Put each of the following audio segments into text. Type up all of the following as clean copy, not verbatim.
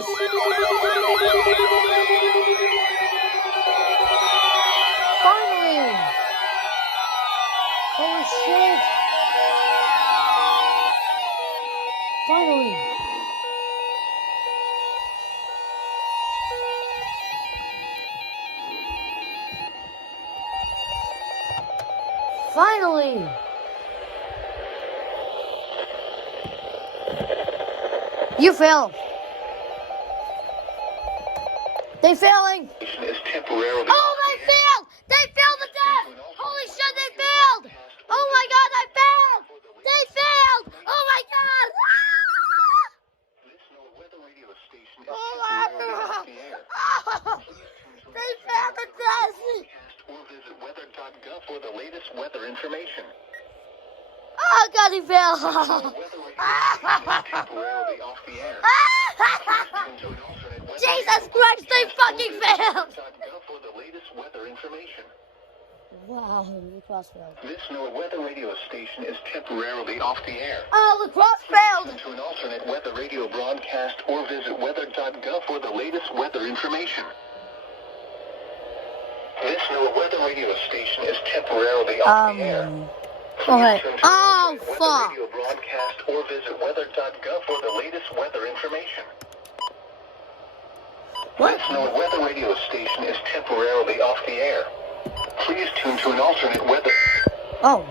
Jesus! Finally! Holy shit! Finally! Finally! You failed. They failing. Oh, they failed! They failed the test! Holy shit, they failed! Oh my god, they failed! They failed! Oh my god! Oh my god! They failed the test! Or visit weather.gov for the latest weather information. Oh god, he failed! Temporarily off the air. Jesus Christ, they fucking failed! For the latest weather information. Wow, Lacrosse failed. This weather radio station is temporarily off the air. Oh, Lacrosse failed! To an alternate weather radio broadcast or visit weather.gov for the latest weather information. This weather radio station is temporarily off the air. Okay. Oh, fuck. Radio broadcast or visit weather.gov for the latest weather information. What? This weather radio station is temporarily off the air. Please tune to an alternate weather. Oh.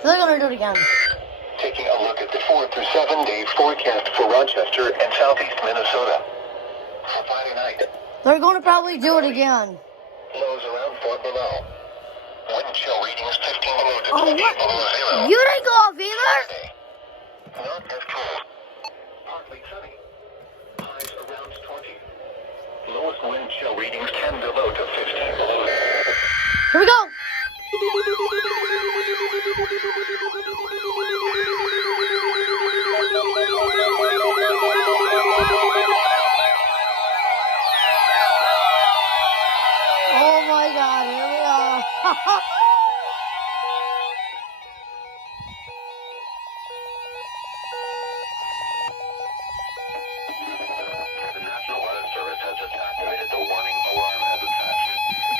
So they're gonna do it again. Taking a look at the 4 through 7 day forecast for Rochester and southeast Minnesota. For Friday night. They're gonna probably do it again. Lows around 4 below. Wind chill readings 15 below to Oh, 20 what? below zero. You didn't go off either? Not as cold. Partly sunny. Highs around 20. Lowest wind chill readings 10 below to 15 below. Here we go. Oh my god, here we are. The National Weather Service has just activated the warning alarm as a test.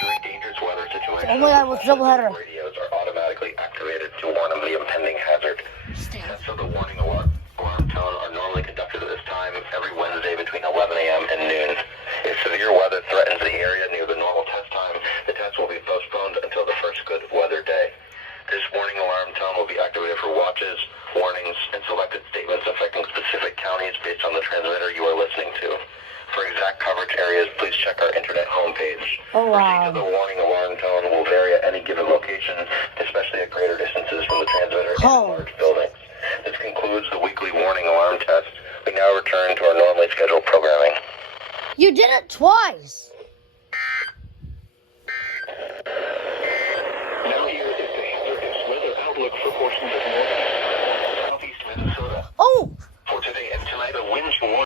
During dangerous weather situations, Oh my god, what's double header? radios are automatically activated to warn of the impending hazard. Tests of the warning alarm tone are normally conducted at this time every Wednesday between 11 a.m. and noon. If severe weather threatens the area near the normal test time, the test will be postponed until the first good weather day. This warning alarm tone will be activated for watches, warnings, and selected statements affecting specific counties based on the transmitter you are listening to. For exact coverage areas, please check our internet homepage. Oh, wow. Receipt of the warning alarm tone will vary at any given location, especially at greater distances from the transmitter and large buildings. This concludes the weekly warning alarm test. We now return to our normally scheduled programming. You did it twice. Now here is the hazardous weather outlook for portions of